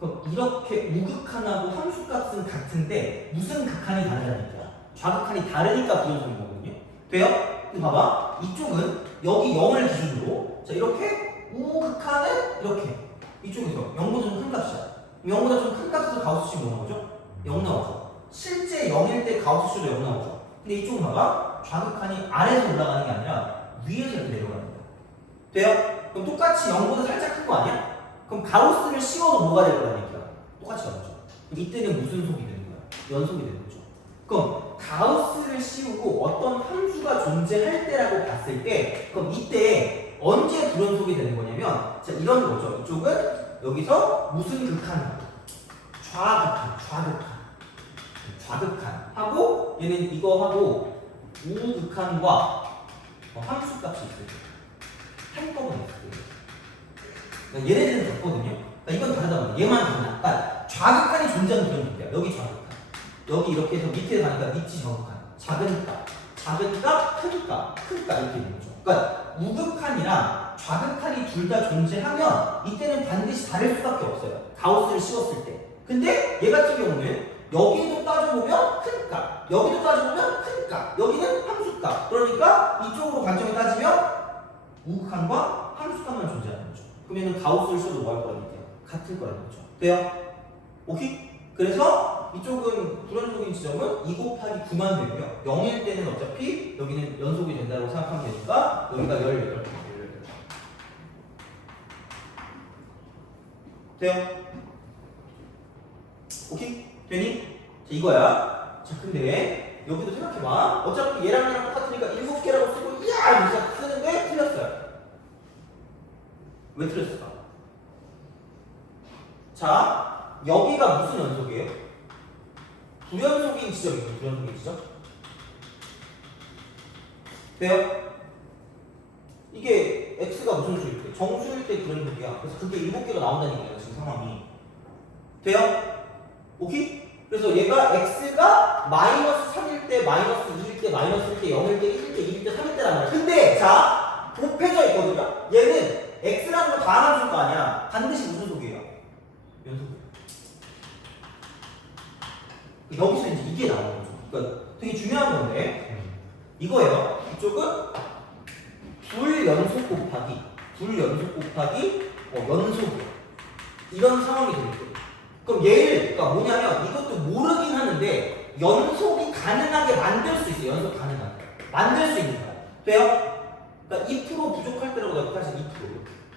그럼 이렇게 우극한하고 함수값은 같은데 무슨 극한이 다르다니까? 좌극한이 다르니까 불연속인 거거든요. 돼요? 근데 봐봐. 이쪽은 여기 0을 기준으로 자 이렇게 우극한은 이렇게 이쪽에서 0보다 좀 큰 값이야. 0보다 좀 큰 값에서 가우스식 뭐 나오죠? 0 나오죠. 실제 0일 때 가우스식도 0 나오죠. 근데 이쪽은 봐봐. 좌극한이 아래에서 올라가는 게 아니라 위에서 이렇게 내려가는 거야. 돼요? 그럼 똑같이 0보다 살짝 큰 거 아니야? 그럼 가우스를 씌워도 뭐가 될 거라니까? 똑같이 0이죠. 이때는 무슨 속이 되는 거야? 연속이 되는 거죠. 그럼 가우스를 씌우고 어떤 함수가 존재할 때라고 봤을 때 그럼 이때 언제 불연속이 되는 거냐면 자 이런 거죠. 이쪽은 여기서 무슨 극한? 좌극한 하고 얘는 이거 하고 우극한과 함수 값이 있어요. 한꺼번에 있어요. 그러니까 얘네들은 같거든요. 그러니까 이건 다르다 말이야. 얘만 달라. 그러니까 좌극한이 존재하는 그런 얘기야. 여기 좌극한. 여기 이렇게 해서 밑에 가니까 밑이 좌극한. 작은 값, 큰 값 이렇게 있는 거죠. 그러니까 우극한이랑 좌극한이 둘 다 존재하면 이때는 반드시 다를 수밖에 없어요. 가우스를 씌웠을 때. 근데 얘 같은 경우는 여기도 따져보면 큰 값, 여기도 따져보면 큰 값, 여기는 함수값. 그러니까 이쪽으로 관점을 따지면 우극한과 함수값만 존재하는 거죠. 그러면 가우스를 써도 뭐 할 거라는 얘기야? 같을 거라는 거죠. 돼요? 오케이? 그래서 이쪽은 불연속인 지점은 2 곱하기 9만 되고요. 0일 때는 어차피 여기는 연속이 된다고 생각하면 되니까 여기가 18개. 돼요? 오케이? 되니? 자, 이거야. 자, 근데 여기도 생각해봐. 어차피 얘랑 똑같으니까 7개라고 쓰고 이야! 이렇게 쓰는데 틀렸어요. 왜 틀렸을까? 자, 여기가 무슨 연속이에요? 불연속인 지점이에요. 불연속인 지점. 돼요? 이게 x가 무슨 수일 때? 정수일 때 불연속이야. 그래서 그게 7개가 나온다는 얘기예요. 지금 상황이. 돼요? 오케이? 그래서 얘가 x가 마이너스 3일 때, 마이너스 2일 때, 마이너스 1일 때, 0일 때, 1일 때, 2일 때, 3일 때란 말이야. 근데 자, 곱해져 있거든요? 얘는 x라는 거 다 함수가 아니야. 반드시 무슨 속이에요? 연속이에요. 여기서 이제 이게 나오는 거죠. 그러니까 되게 중요한 건데 이거예요. 이쪽은 불연속 곱하기 연속이에요. 이런 상황이 되는 거예요. 그럼 얘를 그러니까 뭐냐면 이것도 모르긴 하는데 연속이 가능하게 만들 수 있어요. 연속 가능하게 만들 수 있는 거야. 돼요? 그러니까 2% 부족할 때라고 내가 사실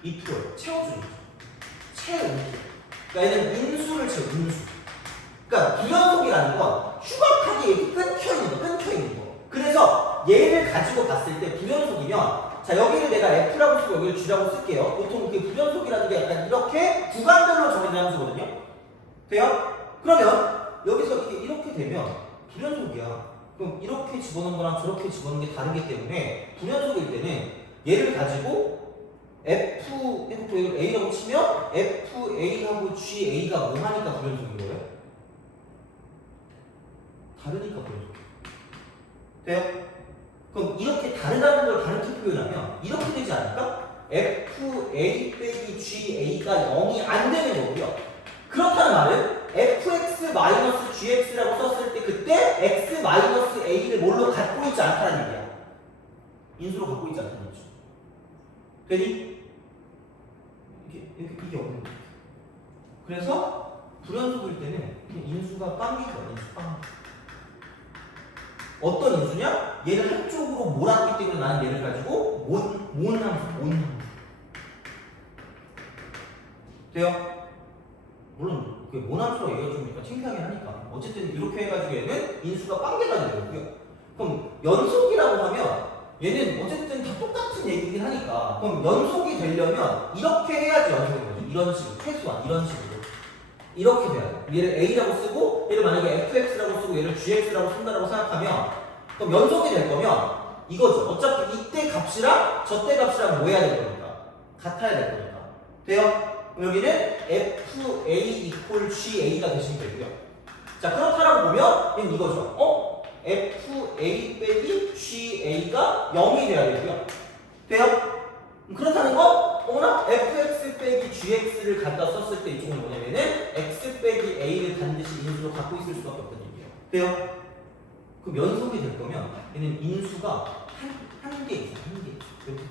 2%를 채워주는 거죠. 그러니까 얘는 인수를 채워 인수. 그러니까 불연속이라는 건 휴각하게 이렇게 끊겨 있는 거. 그래서 얘를 가지고 봤을 때 불연속이면 자 여기를 내가 F라고 쓰고 여기를 G라고 쓸게요. 보통 그 불연속이라는 게 약간 이렇게 구간별로 정해진 함수거든요. 돼요? 그러면 여기서 이게 이렇게 되면 불연속이야. 그럼 이렇게 집어넣은 거랑 저렇게 집어넣은 게 다르기 때문에 불연속일 때는 얘를 가지고 A라고 치면 FA하고 GA가 뭐 하니까 불연속인 거예요? 다르니까 불연속. 돼요? 그럼 이렇게 다르다는 걸 다르게 표현하면 이렇게 되지 않을까? FA 빼기 GA가 0이 안 되는 거고요. 그렇다는 말은 fx-gx라고 썼을 때 그때 x-a를 뭘로 갖고 있지 않다는 얘기야. 인수로 갖고 있지 않다는 얘기죠. 되니? 이게 없는 거야. 그래서 불연속일 때는 인수가 빵일 거야. 인수 빵. 어떤 인수냐? 얘를 한쪽으로 몰았기 때문에 나는 얘를 가지고 몬함수. 돼요? 물론 그 몬함수가 얘가 좀 약간 창피하긴 하니까 어쨌든 이렇게 해가지고 얘는 인수가 빵개가 되거든요. 그럼 연속이라고 하면 얘는 어쨌든 다 똑같은 얘기긴 하니까 그럼 연속이 되려면 이렇게 해야지 연속인 거죠. 이런 식으로 최소한 이런 식으로 이렇게 돼야 돼. 얘를 A라고 쓰고 얘를 만약에 FX라고 쓰고 얘를 GX라고 쓴다라고 생각하면 그럼 연속이 될 거면 이거죠. 어차피 이때 값이랑 저때 값이랑 뭐 해야 될 거니까 같아야 될 거니까. 돼요? 그럼 여기는 FA equal GA가 되시면 되고요. 자 그렇다라고 보면 얘는 이거죠. FA 빼기 GA가 0이 돼야 되고요. 돼요? 그렇다는 건 어머나 fx 빼기 gx를 갖다 썼을 때 이쪽은 뭐냐면은 x 빼기 a를 반드시 인수로 갖고 있을 수밖에 없다는 얘기예요. 돼요? 그럼 연속이 될 거면 얘는 인수가 한 개 있어. 이렇게.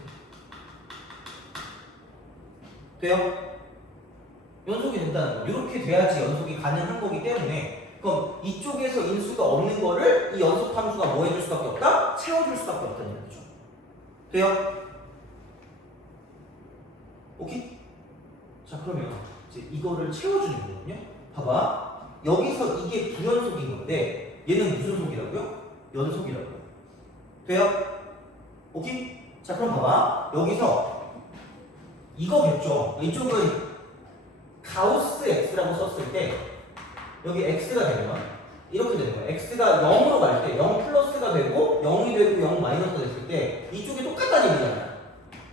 돼요? 연속이 된다는 거. 이렇게 돼야지 연속이 가능한 거기 때문에 그럼 이쪽에서 인수가 없는 거를 이 연속 함수가 뭐 해줄 수밖에 없다? 채워줄 수밖에 없다는 얘기죠. 돼요? 자 그러면 이제 이거를 채워주는 거거든요. 봐봐. 여기서 이게 불연속인 건데 얘는 무슨 속이라고요? 연속이라고요. 돼요? 오케이? 자 그럼 봐봐. 여기서 이거겠죠. 이쪽은 가우스 x라고 썼을 때 여기 x가 되면 이렇게 되는 거예요. x가 0으로 갈 때 0 플러스가 되고 0이 되고 0 마이너스가 됐을 때 이쪽이 똑같다는 얘기잖아요.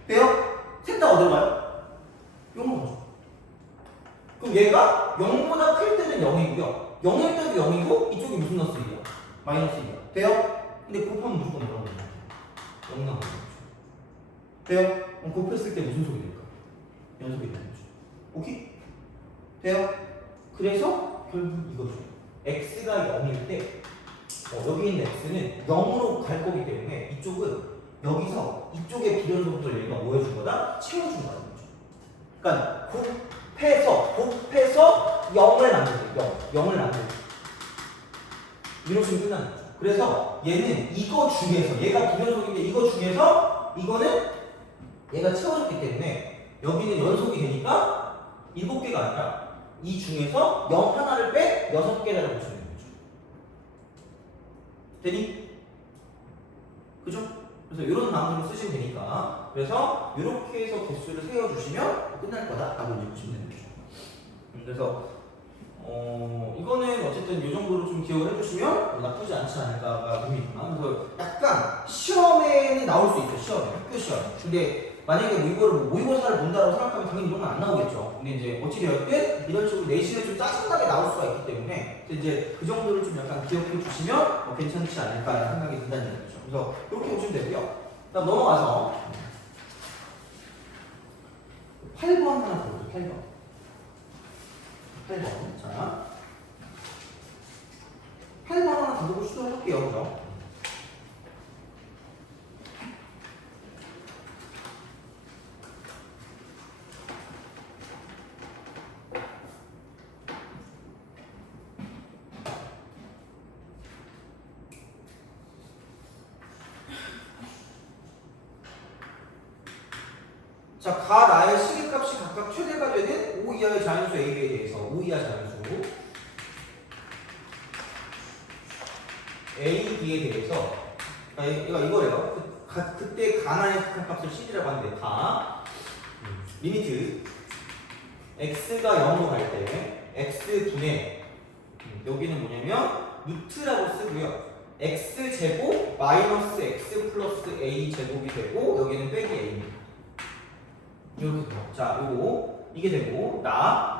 돼요? 셋 다 어디로 가요? 0으로 가죠. 그럼 얘가 0보다 클 때는 0이고요. 0일 때도 0이고 이쪽이 무슨 넣었어? 마이너스 2야. 돼요? 근데 곱하면 무조건 뭐라고 되냐? 0 나오는 거죠. 돼요? 그럼 곱했을 때 무슨 속이 될까? 연속이 되는 거죠. 오케이? 돼요? 그래서 결국 이거죠. x가 0일 때 여기 있는 x는 0으로 갈 거기 때문에 이쪽은 여기서 이쪽의 불연속을 얘가 뭐 해준 거다? 채워준 거라는 거죠. 그러니까 곱해서 0을 만들죠. 0을 만들죠. 이렇게 끝나는 거죠. 그래서 얘는 이거 중에서 얘가 불연속인데 이거 중에서 이거는 얘가 채워졌기 때문에 여기는 연속이 되니까 7개가 아니라 이 중에서 0 하나를 빼 6개라고 보시면 되죠. 되니? 그죠? 그래서 이런 방식으로 쓰시면 되니까 그래서 이렇게 해서 개수를 세워주시면 끝날 거다라고 보시면 되는 거죠. 그래서 이거는 어쨌든 이 정도로 좀 기억을 해주시면 나쁘지 않지 않을까가 의미구나. 그래서 약간 시험에는 나올 수 있죠. 시험에 학교 시험. 근데 만약에 뭐 이거를 모의고사를 본다고 생각하면 당연히 이런 건 안 나오겠죠. 근데 이제 어찌되었든 이런 식으로 내신에 좀 짜증나게 나올 수가 있기 때문에 이제 그 정도를 좀 약간 기억해 주시면 괜찮지 않을까라는 생각이 든다는 얘기죠. 그래서 이렇게 보시면 되고요. 다음 넘어가서 8번 하나 더 볼게요. 8번. 자, 8번 하나 더 보고 시도해볼게요. 그죠? 자, 가 나의 시계값이 각각 최대가 되는 5 이하의 자연수 AB에 대해서 5 이하 자연수 A, B에 대해서 이거래요. 그때 가나의 극한값을 C라고 하는데 다 리미트 x가 0으로 갈 때 x분의 여기는 뭐냐면 루트라고 쓰고요. x제곱 마이너스 x 플러스 a 제곱이 되고 여기는 빼기 a입니다. 이렇게 돼요. 자, 요거 이게 되고 나는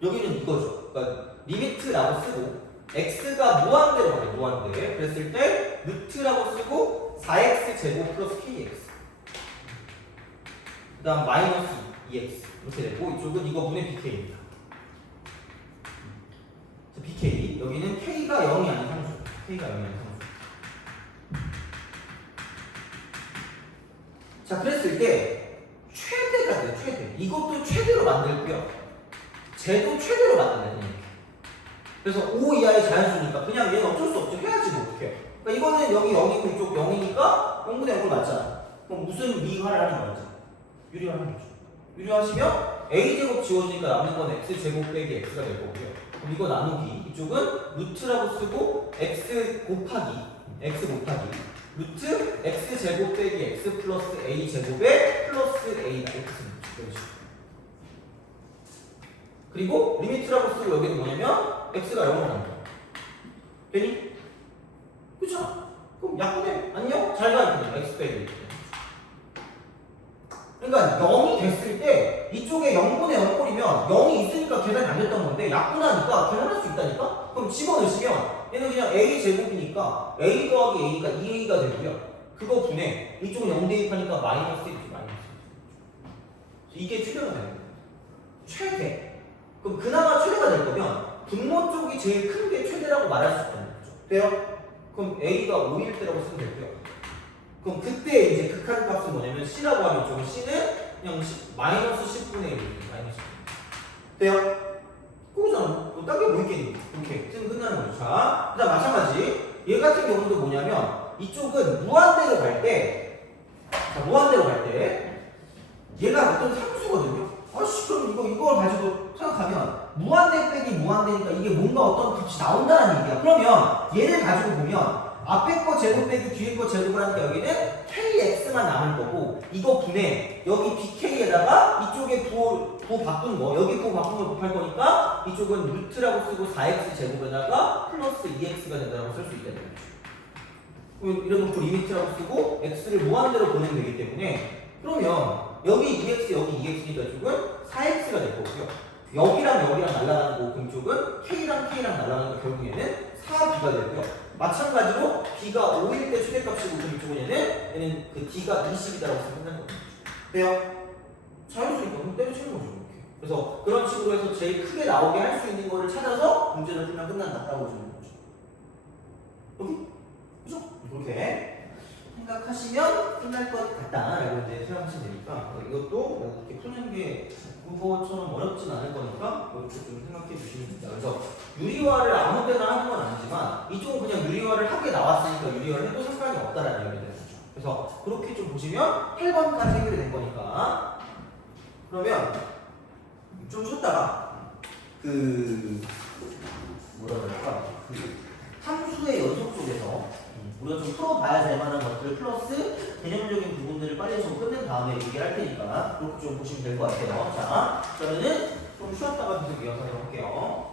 여기는 이거죠. 그러니까 리미트라고 쓰고 x가 무한대로 가요. 무한대. 그랬을 때 루트라고 쓰고 4x 제곱 플러스 kx. 그다음 마이너스 2x 이렇게 되고 이쪽은 이거 분의 bk입니다. bk 여기는 k가 0이 아닌 상수. k가 0이 아닌 상수. 자, 그랬을 때 최대가 돼요. 최대. 이것도 최대로 만들고요. 쟤도 최대로 만든다는 얘기예요. 그래서 5 이하의 자연수니까 그냥 얘는 어쩔 수 없죠. 해야지 뭐 어떡해. 그러니까 이거는 여기 0이고 이쪽 0이니까 0분의 0을 맞잖아. 그럼 무슨 미화를 하는 거지? 유리화하는 거죠. 유리화하시면 a제곱 지워지니까 남는 건 x제곱 빼기 x가 될 거고요. 그럼 이거 나누기 이쪽은 루트라고 쓰고 x 곱하기 루트 x제곱 빼기 x 플러스 a제곱에 플러스 a가 이렇게 씁니다. 그리고 리미트라고 쓰고 여기는 뭐냐면 x가 0으로 간다. 되니? 그쵸? 그럼 약분해. 안녕? 잘 가요. x 빼기. 그러니까 0이 됐을 때 이쪽에 0분의 0꼴이면 0이 있으니까 계산이 안 됐던 건데 약분하니까 계산할 수 있다니까? 그럼 집어넣으시면 얘는 그냥 a제곱이니까 a 더하기 a가 2a가 되고요. 그거 분해 이쪽은 0 대입하니까 마이너스 1이죠. 마이너스 1. 이게 최대가 되는 거예요. 최대. 그럼 그나마 최대가 될 거면 분모 쪽이 제일 큰 게 최대라고 말할 수 있다는 거죠. 돼요? 그럼 a가 5일 때라고 쓰면 되고요. 그럼 그때 이제 극한값은 뭐냐면 c라고 하면 좀 c는 그냥 마이너스 10분의 1 마이너스 10. 돼요? 그거잖아. 뭐 딴 게 뭐 있겠니? 이렇게 쓰면 끝나는 거죠. 자, 그다음 마찬가지 얘 같은 경우도 뭐냐면 이쪽은 무한대로 갈 때, 자, 무한대로 갈 때 얘가 어떤 상수거든요. 아씨 그럼 이걸 가지고 생각하면 무한대 빼기 무한대니까 이게 뭔가 어떤 값이 나온다는 얘기야. 그러면 얘를 가지고 보면 앞에 거 제곱 빼기 뒤에 거 제곱을 하니까 여기는 kx만 남을 거고 이거 분해 여기 bk에다가 이쪽에 부호 바꾼 거 여기 부호 바꾼 걸 곱할 거니까 이쪽은 루트라고 쓰고 4x 제곱에다가 플러스 2x가 된다고 쓸 수 있다는 거죠. 이런 놓고 리미트라고 쓰고 x를 무한대로 보내면 되기 때문에 그러면 여기 2x 여기 2x니까 이쪽은 4x가 될 거고요. 여기랑 날아가는 거 금쪽은 k랑 날아가는 거 결국에는 4b가 되고요. 마찬가지로 b가 5일 때 최대값이고 금쪽은 얘는 그 d가 20이다라고 생각하는 거죠. 돼요? 자연스러니까 그럼 때려치는 거죠. 이렇게. 그래서 그런 식으로 해서 제일 크게 나오게 할 수 있는 거를 찾아서 문제를 풀면 끝난다라고 주는 거죠. 여기? 그죠? 이렇게 생각하시면 끝날 것 같다라고 이제 생각하시면 되니까 이것도 이렇게 푸는 게 그거처럼 어렵진 않을 거니까 이렇게 좀 생각해 주시면 됩니다. 그래서 유리화를 아무 때나 하는 건 아니지만 이쪽은 그냥 유리화를 하게 나왔으니까 유리화를 해도 상관이 없다라는 얘기가 되는 거죠. 그래서 그렇게 좀 보시면 8번까지 해결이 된 거니까 그러면 좀 쉬었다가 뭐라 그럴까 함수의 연속 속에서 우리가 좀 풀어봐야 될 만한 것들 플러스 개념적인 부분들을 빨리 좀 끝낸 다음에 얘기할 테니까 그렇게 좀 보시면 될 것 같아요. 자, 그러면은 좀 쉬었다가 계속 이어서 할게요.